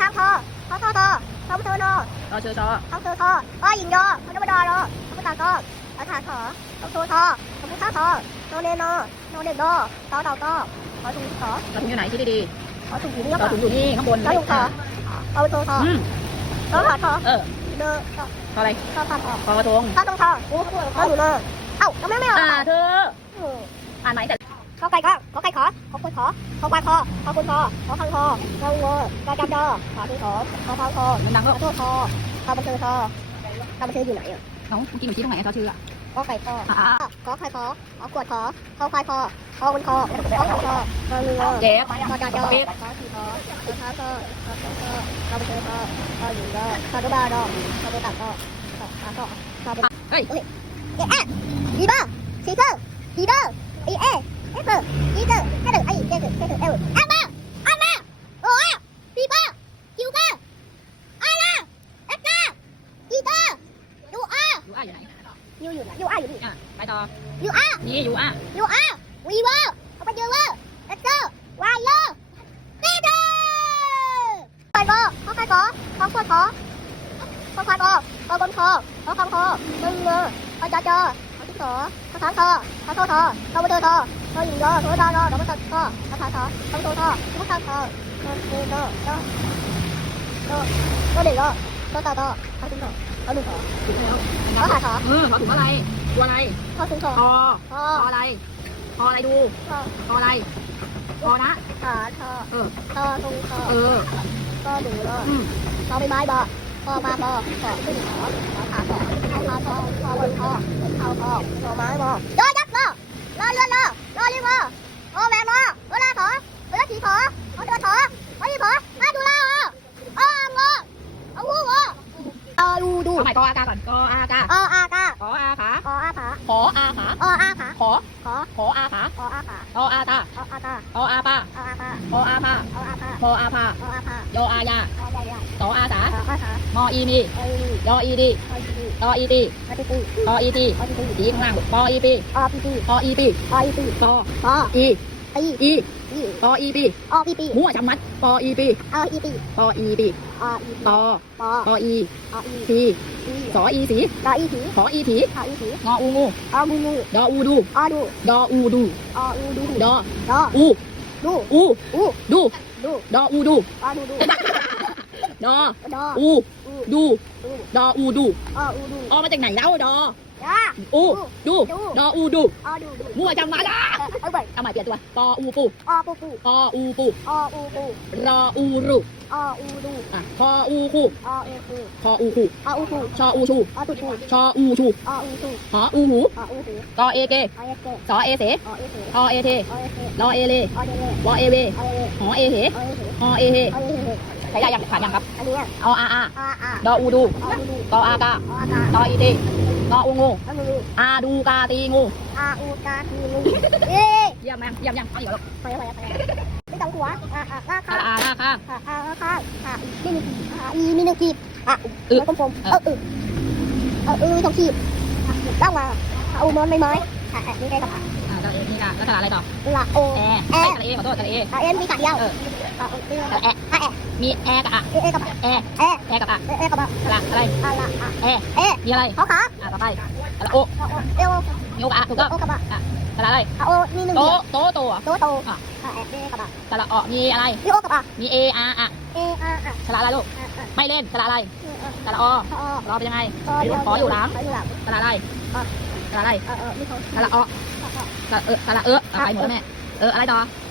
ทางทอทอทอทอทอเธอโนทอเธอทอทอเธอทออ้อหญิงยอพนบดอรอพมุตากอตอถาขอทอโททอทอมุท่าทอโนเนโนโนเด็กดอตอเต่ากอขอถุงขอเรถุงอยู่ไหนคิดดีๆขอถุงอยู่นี่ขอถุงอยู่นี่ข้างบนขอถุงขอเอาโททอทอขอทอเออเดอทออะไรทอทอทอทอทงทอทงทอโอ้ทอหนูเลยเอ้าทำไมไม่เอาเธออ่านไหมแต่ ขอไก่ก็ขอไก่ขอขอคนขอขอควายคอขอคนคอขอคังคอขอวัวกาจับดอขอถุงขอขอพาวคอมันดังขก็อโทษคอขอบันเทิงคอขอบันเทิงอยู่ไหนอะเอ้าเมื่อกี้หนูชี้ตรงไหนตอนชื่ออะขอไก่คออ่าขอไข่คอขอขวดคอขอควายคอขอคนคอขอคังคอขอเรือเจ๊ขอจาจอขอสีคอขอท้าคอขอคอคอขอบันเทิงคอขออยู่ก็ขอตัวบาดอขอตัวตักก็ขอขาก็ขอเป็นเฮ้ยเอ๊ะดีบ้าซีเตอร์ดีเด อร์ไอเอเอฟเฟอร์ดีเดอร์แค่เดอร์ไอเจเดอร์แค่เดอร์เอลอันมาอันมาโอ้ยดีบ้าคิวบ้าอันมาเอ็กซ์ก้าดีเดอร์ยูอาอยู่อะอยู่ไหนยูอยู่ไหนยูอาอยู่นี่อะไปต่อยูอานี่อยู่อะยูอาวีเวอร์เขาไปยูเวอร์เอ็กซ์เกอร์วายเยอร์ดีเดอร์ไปก็เขาใครก็เขาขวดขอเขาควายก็เขาบนคอเขาคำคอมึงเงอเขาจ้าจ้าเขาที่ขอเขาทางคอเขาโทษทอเขาไปเจอ ทอหญิงยอโทษดารอเขาไปตัดคอเขาทาทอเขาโทษทอเขาทางคอเขาเดินก็ก็ก็ก็เด็กก็ก็ตาตอเขาถึงขอเขาหนึ่งขอถูกแล้วเขาหาขอเออขอถุงอะไรตัวอะไรเขาถึงขอพอพออะไรพออะไรดูพอพออะไรพอนะขาทอเออทอตรงคอเออก็หนูก็อืมตอใบไม้บ่พอมาบ่ขอขึ้นขอขอขาขอขอขาทอขอบนคอเท้าคอขอไม้บ่ยอยักษ์บ่รอเรือรอ อลิงบ่โอแมนบ่เวลาขอเวลาขี่ขอเอาเดินขอเอาที่ขอมาดูแลอ๋ออ๋องอเอาหูบ่เอาดูดูเอาใหม่กออากาก่อนกออากาออากาขออาขาออาขาขออาขา ออาขา ขอขอขออาขาออาขาออาตาออาตาออาปาออาตาพออาพาออาตาพออาพาออาพายออายาอใหญ่ใหญ่สออาสาออาขามออีมีออียออีดีออีดีตออีตีออีตีตออีตีออีตีดีข้างล่างปออีปีออีตีปออีปีออีตีปออ อีอีอีอีปออีปีออีปีมั่วจำมัดปออีปีออีปีปออีปีออีปีตอปอปออีออีทีอีสออีสีดออีถีขออีถีขออีถีงออูงูองูงูดออูดูอดูดออูดูออูดูดอดออูดูอูอูดูดูดออูดูอดูดูดอดออูอูดูดูดออูดูออูดูออกมาจากไหนแล้วดอจ้า อูดูดูดออูดูอดูดูมั่วจำมัดอะเอาไปเอาใหม่เปลี่ยนตัวปออูปูอปูปูปออูปูออูปูรออูรุออูดูอะพออูคูอเอฟูพออูคูออูฟูชออูชูอตูตูชออูชูออูตูหออูหูออูหูกอเอเกอเอเกสอเอเสอเอเสออเอเทอเอเสรอเอเลอเดเลวอเอเวอเอหอเอเหอเอเสฮอเอเฮอเอเสใช้ได้ยังผ่านยังครับอันนี้ออาอาอาอาดออูดูออูดูกออากาออากาตออีตีง ออูงูอาดูกาตีงูอาอูกาตีงูเอ๊ะเยี่ยมแม่เยี่ยมยังเอาอีกแล้วไปไปไปไม่ต้องหัวอ่าอ่าอ่าอาอาหน้าข้างอ่าอ่าอ่าอ่มีหนึ่งอ่าอีมีหนึ่งขีดอะอึกลมๆเออเออเออเออสองขีดตั้งมาเอามันไม้ไม้อะอะนี่ไงกับ อ่าตะเอนี่กาแล้วตะอะไรต่อละโอแอแอไม่ตะเอขอโทษตะเออะเอ็มมีขาเดียวเอออะเออตะแออะแอมีแอกับอะเอเอกับแอแอแอกับอะเอเอกับตะละอะไรอะละอะแอเอมีอะไรเขาขาอ่าต่อไปตะละโอเอวมีโอกอะถูกต้องโอกับตะละอะไรอะโอมีหนึ่งโตโตโตอะโตโตอะเอกับตะละออมีอะไรมีโอกับมีเออาอะเออาอะตะละอะไรลูกอะอะไม่เล่นตะละอะไรอะตะละอออะรอเป็นยังไงอะขออยู่หลังขออยู่หลังตะละอะไรตะละ อะไรเออเออมีเขาตะละออตะเออตะละเออไปหมดแล้วแม่ เอออะไรต่อเ